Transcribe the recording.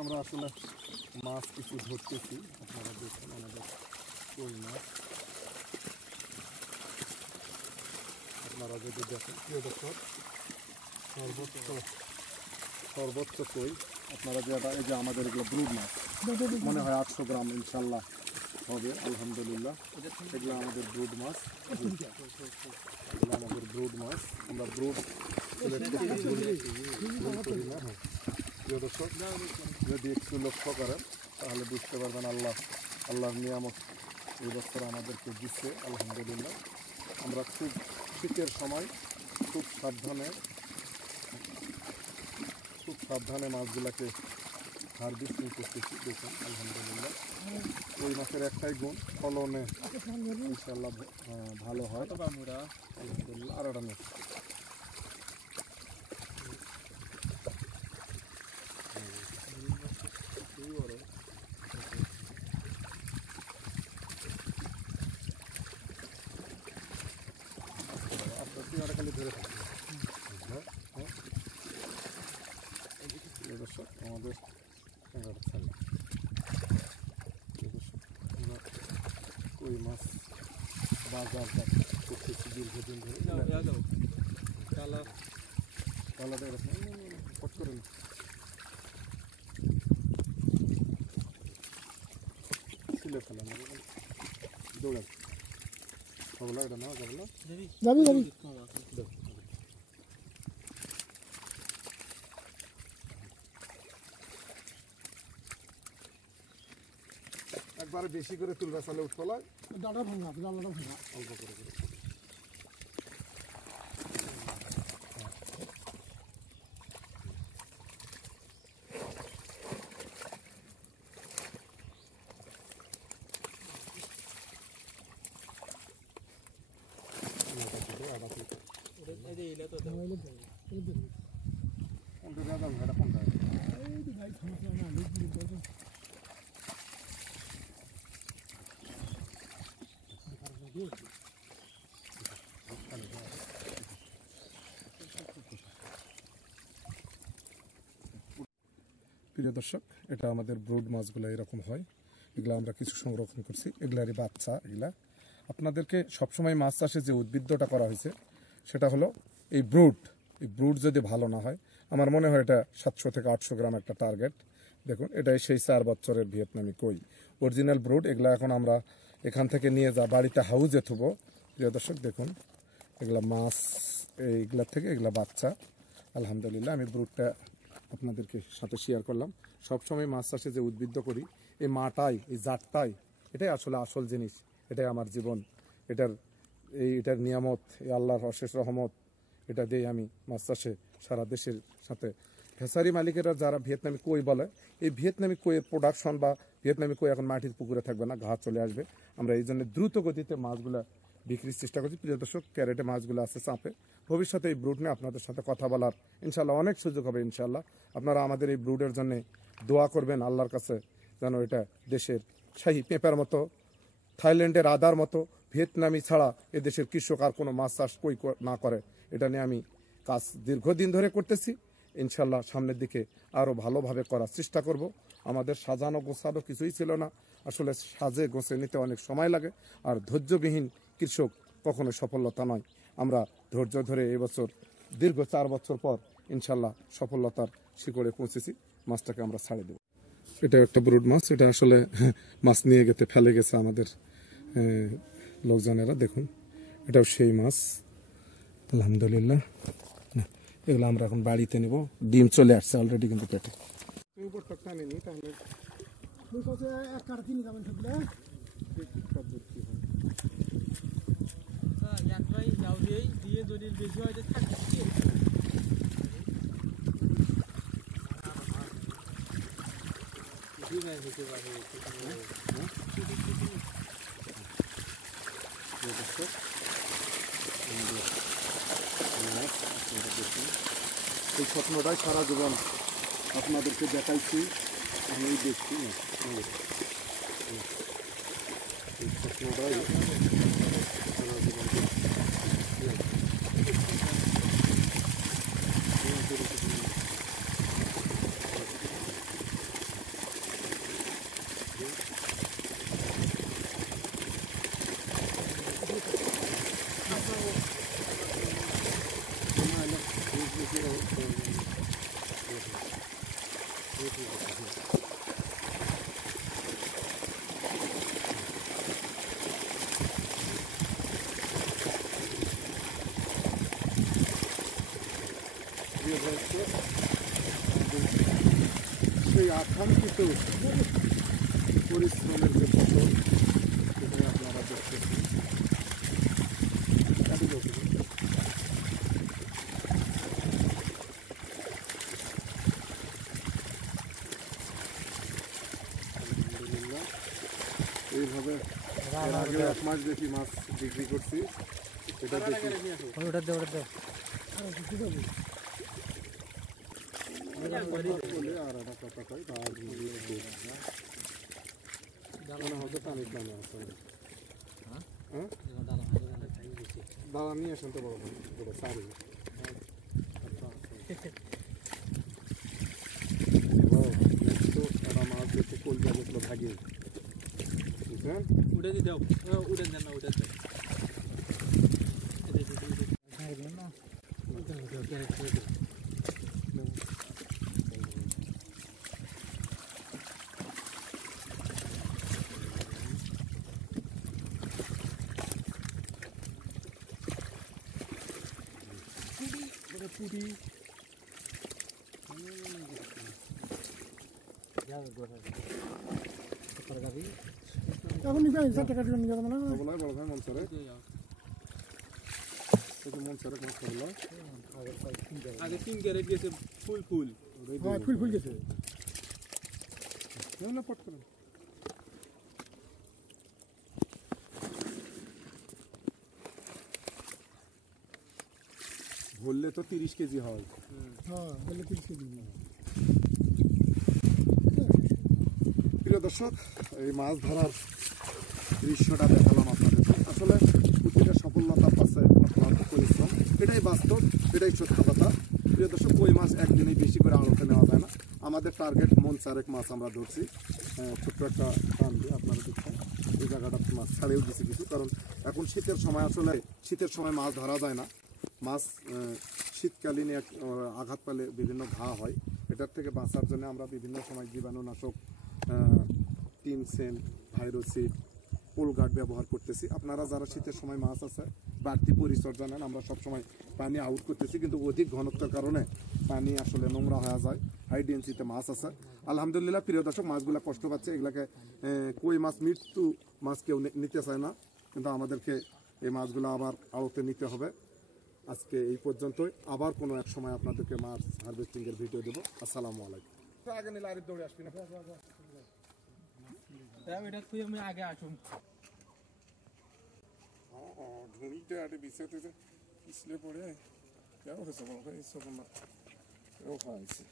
আমরা আসলে মাছ কিছু ধরতেছি, আপনারা দেখুন আমাদের কই মাছ। আপনারা যদি দেখেন প্রিয় দর্শক, সর্বোচ্চ কই আপনারা যেটা, এই যে আমাদের এগুলো ব্রুড মাছ মনে হয় 800 গ্রাম ইনশাল্লাহ হবে আলহামদুলিল্লাহ। এগুলো আমাদের ব্রুড মাছ, এগুলো আমাদের ব্রুড মাছ। আমরা ব্রুড করি না। হ্যাঁ প্রিয় দর্শক, যদি একটু লক্ষ্য করেন তাহলে বুঝতে পারবেন আল্লাহর নিয়ামত এই বছর আমাদেরকে দিচ্ছে আলহামদুলিল্লাহ। আমরা খুব শীতের সময় খুব সাবধানে মাছগুলোকে হারভেস্টিং করতেছি। দেখুন আলহামদুলিল্লাহ, ওই মাছের একটাই গুণ, ফলনে ইনশাল্লাহ ভালো হয় আলহামদুলিল্লাহ। আর একটা মাছ খালি ধরে থাকবে। দর্শক আমাদের কই মাছ বাজারজাত করতেছি দীর্ঘদিন ধরে। কালাটা এরকম কট করে ছিলে ফেলাম, দৌড়ান সবলা এটা নেওয়া যাবে না। একবারে বেশি করে তুলবা, চালে উঠতলায় ডাটা ভাঙা অল্প করে প্রিয় দর্শক, এটা আমাদের ব্রুড মাছগুলো এরকম হয়। এগুলো আমরা কিছু সংরক্ষণ করছি, এগুলারই বাচ্চা। এগুলা আপনাদেরকে সবসময় মাছ চাষে যে উদ্বুদ্ধটা করা হয়েছে সেটা হলো এই ব্রুড যদি ভালো না হয়, আমার মনে হয় এটা 700 থেকে 800 গ্রাম একটা টার্গেট। দেখুন এটাই সেই 4 বছরের ভিয়েতনামি কই, অরিজিনাল ব্রুড। এগুলা এখন আমরা এখান থেকে নিয়ে বাড়িতে হাউজে থুবো। প্রিয় দর্শক দেখুন এগুলা মাছ, এইগুলার থেকে এগুলা বাচ্চা আলহামদুলিল্লাহ। আমি ব্রুডটা আপনাদেরকে সাথে শেয়ার করলাম। সবসময় মাছ চাষে যে উদ্বুদ্ধ করি, এই মাটাই, এই জাতটাই, এটাই আসলে আসল জিনিস। এটাই আমার জীবন, এটার নিয়ামত, এই আল্লাহর অশেষ রহমত। এটা দিয়ে আমি মাছ চাষে সারা দেশের সাথে ফেসারি মালিকেরা যারা ভিয়েতনামি কই বলে, এই ভিয়েতনামি কইয়ের প্রোডাকশন বা ভিয়েতনামি কই এখন মাটির পুকুরে থাকবে না, ঘাস চলে আসবে। আমরা এই জন্য দ্রুত গতিতে মাছগুলো বিক্রির চেষ্টা করছি। প্রিয় দর্শক, ক্যারেটে মাছগুলো আছে চাপে। ভবিষ্যতে এই ব্রুড নিয়ে আপনাদের সাথে কথা বলার ইনশাল্লাহ অনেক সুযোগ হবে ইনশাল্লাহ। আপনারা আমাদের এই ব্রুডের জন্য দোয়া করবেন আল্লাহর কাছে, যেন এটা দেশের শাহী পেঁপের মতো, থাইল্যান্ডের আদার মতো, ভিয়েতনামি ছাড়া এদেশের কৃষক আর কোনো মাছ চাষ কই না করে। এটা নিয়ে আমি কাজ দীর্ঘদিন ধরে করতেছি। ইনশাল্লাহ সামনের দিকে আরও ভালোভাবে করার চেষ্টা করব। আমাদের সাজানো গোছানো কিছুই ছিল না, আসলে সাজে গোছে নিতে অনেক সময় লাগে। আর ধৈর্যবিহীন কৃষক কখনো সফলতা নয়। আমরা ধৈর্য ধরে এবছর দীর্ঘ 4 বছর পর ইনশাল্লাহ সফলতার শিখরে পৌঁছেছি। মাছটাকে আমরা ছাড়ে দেব। এটা একটা ব্রুড মাছ, এটা আসলে মাছ নিয়ে ফেলে গেছে আমাদের লোকজনেরা। দেখুন এটাও সেই মাছ আলহামদুলিল্লাহ। এগুলো আমরা এখন বাড়িতে নেব। ডিম চলে আসছে অলরেডি কিন্তু পেটে। এই স্বপ্নটাই সারা জীবন আপনাদেরকে দেখাইছি, আমি দেখছি না এই স্বপ্নটাই সারা জীবন। প্রিয় দর্শক, সেই আকাঙ্ক্ষিত পরিশ্রমের যে ফসল সেখানে আপনারা দেখতেছেন। আলহামদুলিল্লাহ, এইভাবে এর আগে 1 মাস বেশি মাছ বিক্রি করছি। এটা দেখি বলে আর একটা কথা কই, আর মনে হচ্ছে পানির দামে আছে। হ্যাঁ, দাদা নিয়ে আসেন তো বড় বড় সারি। ওরা মাছ দেখতে কলজা যেগুলো ভাগে, বুঝলেন? উঠে দিতে উঠে দেন না, উঠে দেন পুরি এখন নিবে টাকা টাকা নিয়ে যাবে না বলাই বড় ভাই মনসারে এটা মনসারে কোন করলো আগে 3 ক্যারেট গেছে ফুল ফুল। হ্যাঁ ফুল ফুল গেছে না পট করুন। বললে তো 30 কেজি হয়। হ্যাঁ বলে 30 কেজি। প্রিয় দর্শক, এই মাছ ধরার দৃশ্যটা দেখালাম আপনাদেরকে। আসলে প্রতিটা সফলতার পাশে আপনার পরিশ্রম, এটাই বাস্তব, এটাই সত্য কথা। প্রিয় দর্শক, কই মাছ একদিনেই বেশি করে আড়তে নেওয়া যায় না। আমাদের টার্গেট মন 4 মাছ আমরা ধরছি। ছোট্ট একটা টান দিয়ে আপনারা দেখছেন এই জায়গাটা মাছ ছাড়েও দিছি কিছু, কারণ এখন শীতের সময়, আসলে শীতের সময় মাছ ধরা যায় না। মাছ শীতকালীন আঘাত পেলে বিভিন্ন ঘা হয়। এটার থেকে বাঁচার জন্য আমরা বিভিন্ন সময় জীবাণুনাশক, টিমসেন, ভাইরোসিড, পোলগার্ড ব্যবহার করতেছি। আপনারা যারা শীতের সময় মাছ আছে বাড়তি পরিচর্যা নেন, আমরা সবসময় পানি আউট করতেছি, কিন্তু অধিক ঘনত্বের কারণে পানি আসলে নোংরা হয়ে যায়। হাই ডেন্সিতে মাছ আছে। আলহামদুলিল্লাহ প্রিয় দর্শক, মাছগুলো কষ্ট পাচ্ছে। এগুলাকে কই মাছ, মৃত্যু মাছ কেউ নিতে চায় না, কিন্তু আমাদেরকে এই মাছগুলো আবার আড়তে নিতে হবে। আজকে এই পর্যন্তই, আবার কোনো এক সময় আপনাদেরকে মাছ হারভেস্টিংয়ের ভিডিও দেবো। আসসালামু আলাইকুম। আগে নিলে আরেক দৌড়ে আসবি না। এটা তুই আমি আগে আসুন। ঢুঁড়িটা আরে বিছাতে পিছলে পড়ে কেউ হয়েছে বলো, এই সব না কেউ খাইছে।